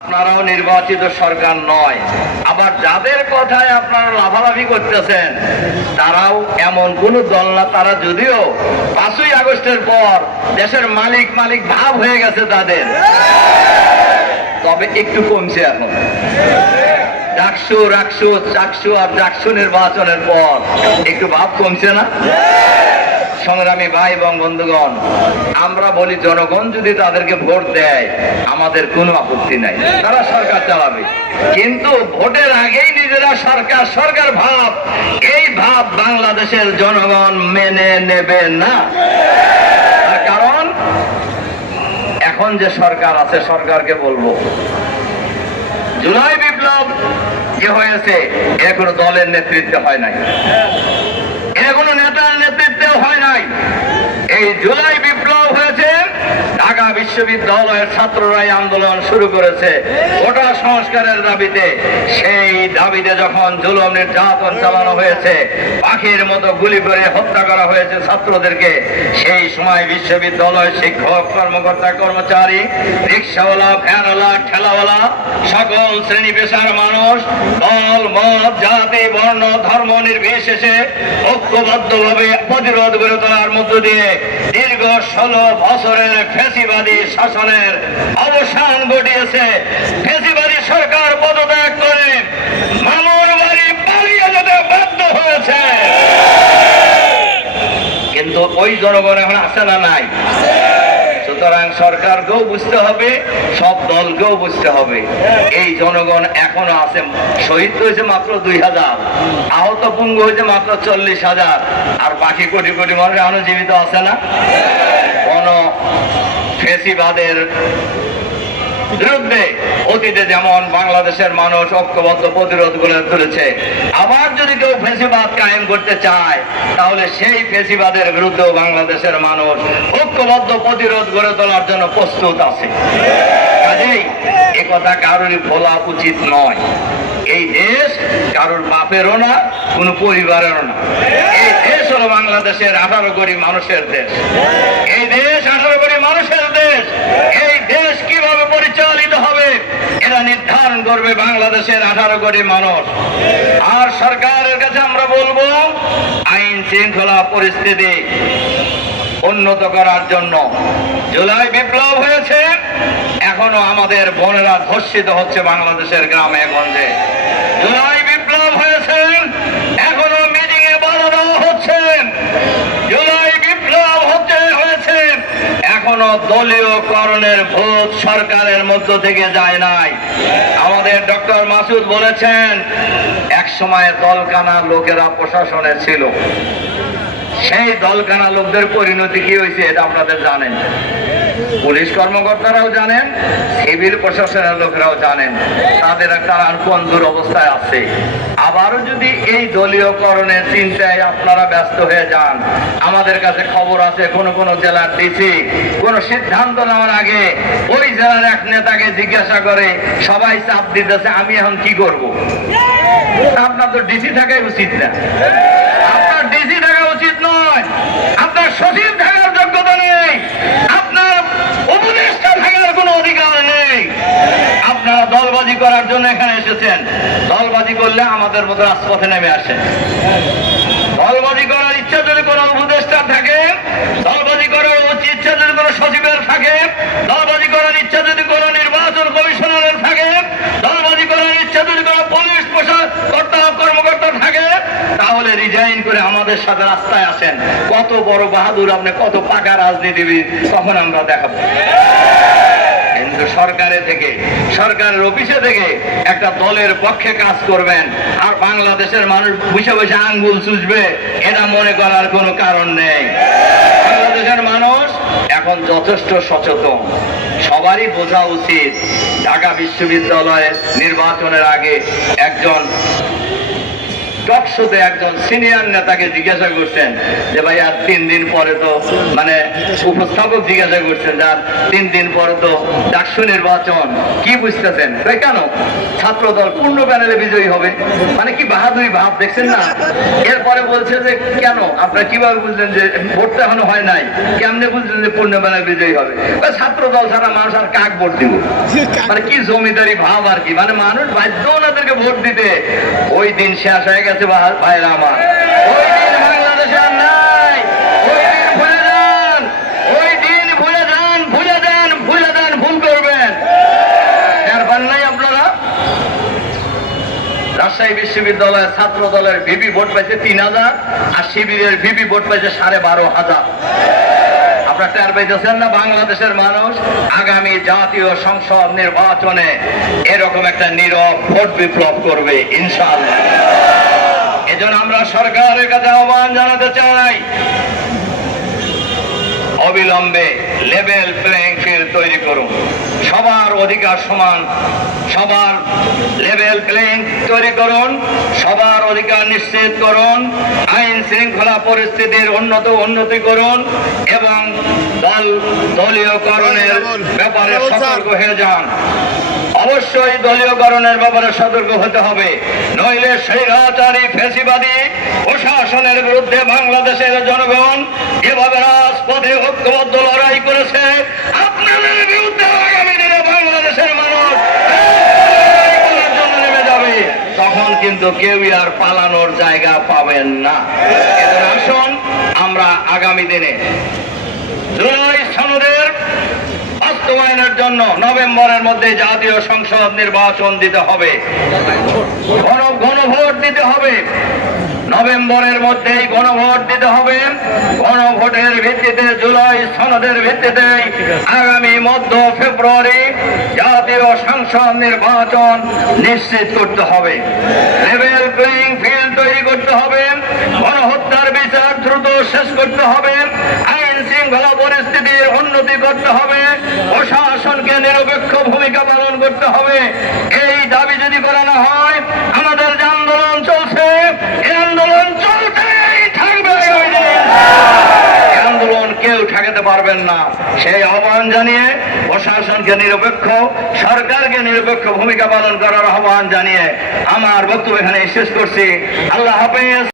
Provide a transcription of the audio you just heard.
আপনারাও নির্বাচিত সরকার নয়, আবার যাদের কথায় আপনারা লাফালাফি করতেছেন তারাও এমন কোন দল না। তারা যদিও 5ই আগস্টের পর দেশের মালিক ভাব হয়ে গেছে তাদের, তবে একটু কমছে এখন। চাকসু আর জাকসু নির্বাচনের পর একটু ভাব কমছে না? সংগ্রামী ভাই এবং বন্ধুগণ, আমরা বলি জনগণ যদি তাদেরকে ভোট দেয় আমাদের কোনো আপত্তি নাই, তারা সরকার চালাবে। কিন্তু ভোটের আগেই নিজেরা সরকার ভাব, এই ভাব বাংলাদেশের জনগণ মেনে নেবে না। তার কারণ এখন যে সরকার আছে, সরকারকে বলবো জুলাই বিপ্লব যে হয়েছে এ কোনো দলের নেতৃত্বে হয় নাই, এ কোনো নেতার নেতৃত্বে হয় নাই। এই জুলাই বিপ্লব হয়েছে ঢাকা বিশ্ববিদ্যালয়ের ছাত্ররাই আন্দোলন শুরু করেছে কোটা সংস্কারের দাবিতে। সেই দাবিতে যখন জুলুম নির্যাতন চালানো হয়েছে, পাখির মতো গুলি করে হত্যা করা হয়েছে ছাত্রদেরকে, সেই সময় বিশ্ববিদ্যালয় শিক্ষক, কর্মকর্তা, কর্মচারী, রিক্সাওয়ালা, ভ্যানওয়ালা, ঠেলাওয়ালা, সকল শ্রেণী পেশার মানুষ দল, মত, জাতি, বর্ণ, ধর্ম নির্বিশেষে ঐক্যবদ্ধভাবে প্রতিরোধ গড়ে তোলার মধ্য দিয়ে দীর্ঘ 16 বছরের ফ্যাসিবাদী শাসনের অবসান ঘটিয়েছে। ফ্যাসিবাদী সরকার পদত্যাগ করে মামার বাড়ি পালিয়ে যেতে বাধ্য হয়েছে। কিন্তু ওই জনগণ এখন আছে না নাই? সুতরাং সরকারকেও বুঝতে হবে, সব দলকেও বুঝতে হবে এই জনগণ এখনো আছে। শহীদ হয়েছে মাত্র 2000, আহত পঙ্গু হয়েছে মাত্র 40,000, আর বাকি কোটি কোটি মানুষ এখনো জীবিত আছে না? কোন ফ্যাসিবাদের বিরুদ্ধে অতীতে যেমন বাংলাদেশের মানুষ ঐক্যবদ্ধ প্রতিরোধ গড়ে তুলেছে, আবার যদি কেউ ফ্যাসিবাদ কায়েম করতে চায় তাহলে সেই ফ্যাসিবাদের বিরুদ্ধেও বাংলাদেশের মানুষ ঐক্যবদ্ধ প্রতিরোধ গড়ে তোলার জন্য প্রস্তুত আছে। কাজেই এ কথা কারোরই ভোলা উচিত নয়। এই দেশ কারোর বাপেরও না, কোন পরিবারেরও না। এই দেশ হলো বাংলাদেশের 18 কোটি মানুষের দেশ। এই দেশ 18 কোটি মানুষের দেশ। এই দেশ কিভাবে পরিচালিত হবে এটা নির্ধারণ করবে বাংলাদেশের 18 কোটি মানুষ। আর সরকারের কাছে আমরা বলবো আইন শৃঙ্খলা পরিস্থিতি উন্নত করার জন্য জুলাই বিপ্লব হয়েছে, এখনো আমাদের বোনেরা ধর্ষিত হচ্ছে বাংলাদেশের গ্রামে গঞ্জে। জুলাই বিপ্লব হয়েছে, এখনো মিটিং এ বাধা দেওয়া হচ্ছে। জুলাই বিপ্লব হয়েছে, এখনো দলীয় করণের ভোট সরকারের মধ্য থেকে যায় নাই। আমাদের ডক্টর মাসুদ বলেছেন এক সময় দলকানা লোকেরা প্রশাসনে ছিল, সেই দলকানা লোকদের পরিণতি কি হয়েছে এটা আপনাদের জানেন, পুলিশ কর্মকর্তারাও জানেন, সিভিল প্রশাসনের লোকেরাও জানেন তাদের একটা কোন দুরবস্থায় আছে। আবারও যদি এই দলীয়করণের চিন্তায় আপনারা ব্যস্ত হয়ে যান, আমাদের কাছে খবর আছে কোন জেলার ডিসি কোন সিদ্ধান্ত নেওয়ার আগে ওই জেলার এক নেতাকে জিজ্ঞাসা করে সবাই চাপ দিতেছে আমি এখন কি করব। আপনার তো ডিসি থাকাই উচিত না, আপনার ডিসি থাকা উচিত নয়, আপনার সচিব থাকার যোগ্যতা নেই, আপনার উপদেষ্টা থাকার কোনো অধিকার নেই। আপনারা দলবাজি করার জন্য এখানে এসেছেন, দলবাজি করলে আমাদের মতো রাজপথে নেমে আসেন। দলবাজি করার ইচ্ছা যদি কোনো উপদেষ্টার থাকে, দলবাজি করার ইচ্ছা যদি কোনো সচিবের থাকে, দলবাজি করার ইচ্ছা যদি কোনো নির্বাচন কমিশনারের থাকে, দলবাজি করার ইচ্ছা যদি কোনো পুলিশ কর্মকর্তা থাকে, তাহলে রিজাইন করে আমাদের সাথে রাস্তায় আসেন। কত বড় বাহাদুর আপনি, কত পাকা রাজনীতিবিদ, তখন আমরা দেখাবো। কিন্তু সরকারের অফিসে থেকে একটা দলের পক্ষে কাজ করবেন আর বাংলাদেশের মানুষ বসে বসে আঙ্গুল চুষবে, এটা মনে করার কোনো কারণ নেই। বাংলাদেশের মানুষ এখন যথেষ্ট সচেতন। সবারই বোঝা উচিত ঢাকা বিশ্ববিদ্যালয়ের নির্বাচনের আগে একজন টকশোতে একজন সিনিয়র নেতাকে জিজ্ঞাসা করছেন যে ভাই আর 3 দিন পরে তো মানে উপস্থাপক জিজ্ঞাসা করছেন যে আর 3 দিন পরে তো ডাকসু নির্বাচন, কি বুঝতেছেন? কেন ছাত্র দল পূর্ণ প্যানেলে বিজয়ী হবে, মানে কি বাহাদুরি ভাব দেখছেন না? এরপরে বলছে যে কেন আপনারা কিভাবে বুঝলেন যে ভোট তো এখনো হয় নাই, কেমনে বুঝলেন যে পূর্ণ প্যানেলে বিজয়ী হবে? ছাত্র দল ছাড়া মানুষ আর কাক ভোট দিব, মানে কি জমিদারি ভাব আর কি, মানে মানুষ বাধ্য ওনাদেরকে ভোট দিতে। ওই দিন শেষ হয়ে গেছে ভাইরা আমার, ওই দিন বাংলাদেশে আর নাই, ওই দিন ভুলে যান, ওই দিন ভুলে যান, ভুলে যান, ভুলে যান, ভুল করবেন। এর পান নাই আপনারা? রাজশাহী বিশ্ববিদ্যালয়ের ছাত্র দলের ভিপি ভোট পাইছে 3000 আর শিবিরের ভিপি ভোট পাইছে 12,500। আপনারা টের পাইতেছেন না? বাংলাদেশের মানুষ আগামী জাতীয় সংসদ নির্বাচনে এরকম একটা নীরব ভোট বিপ্লব করবে ইনশাআল্লাহ। এজন্য আমরা সরকারের কাছে আহ্বান জানাতে চাই, অবিলম্বে লেভেল প্লেইং ফিল্ড তৈরি করুন, সবার অধিকার সমান, সবার লেভেল প্লেইং তৈরি করুন, সবার অধিকার নিশ্চিত করুন, আইন শৃঙ্খলা পরিস্থিতির উন্নতি করুন এবং দলীয়করণের ব্যাপারে সতর্ক হয়ে যান। অবশ্যই দলীয়করণের ব্যাপারে সতর্ক হতে হবে, নইলে স্বৈরাচারী ফ্যাসিবাদী প্রশাসনের বিরুদ্ধে বাংলাদেশের জনগণ যেভাবে রাজপথে ঐক্যবদ্ধ লড়াই করেছে, আপনাদের বিরুদ্ধে আগামী দিনে বাংলাদেশের মানুষ করার জন্য নেমে যাবে। তখন কিন্তু কেউই আর পালানোর জায়গা পাবেন না। এজন্য আসুন আমরা আগামী দিনে জুলাই সনদের বাস্তবায়নের জন্য নভেম্বরের মধ্যে জাতীয় সংসদ নির্বাচন দিতে হবে, গণভোট দিতে হবে, নভেম্বরের মধ্যেই গণভোট দিতে হবে। গণভোটের ভিত্তিতে জুলাই সনদের ভিত্তিতে আগামী মধ্য ফেব্রুয়ারি জাতীয় সংসদ নির্বাচন নিশ্চিত করতে হবে, লেভেল প্লেইং ফিল্ড তৈরি করতে হবে, গণহত্যার বিচার দ্রুত শেষ করতে হবে, আইন শৃঙ্খলা পরিস্থিতির উন্নতি করতে হবে, প্রশাসনকে নিরপেক্ষ ভূমিকা পালন করতে হবে। এই দাবি যদি করা না হয়, আমাদের যে আন্দোলন চলছে এই আন্দোলন চলতেই থাকবে, এই আন্দোলন কেউ ঠেকাতে পারবেন না। সেই আহ্বান জানিয়ে প্রশাসনকে নিরপেক্ষ, সরকারকে নিরপেক্ষ ভূমিকা পালন করার আহ্বান জানিয়ে আমার বক্তব্য এখানে শেষ করছি। আল্লাহ হাফেজ।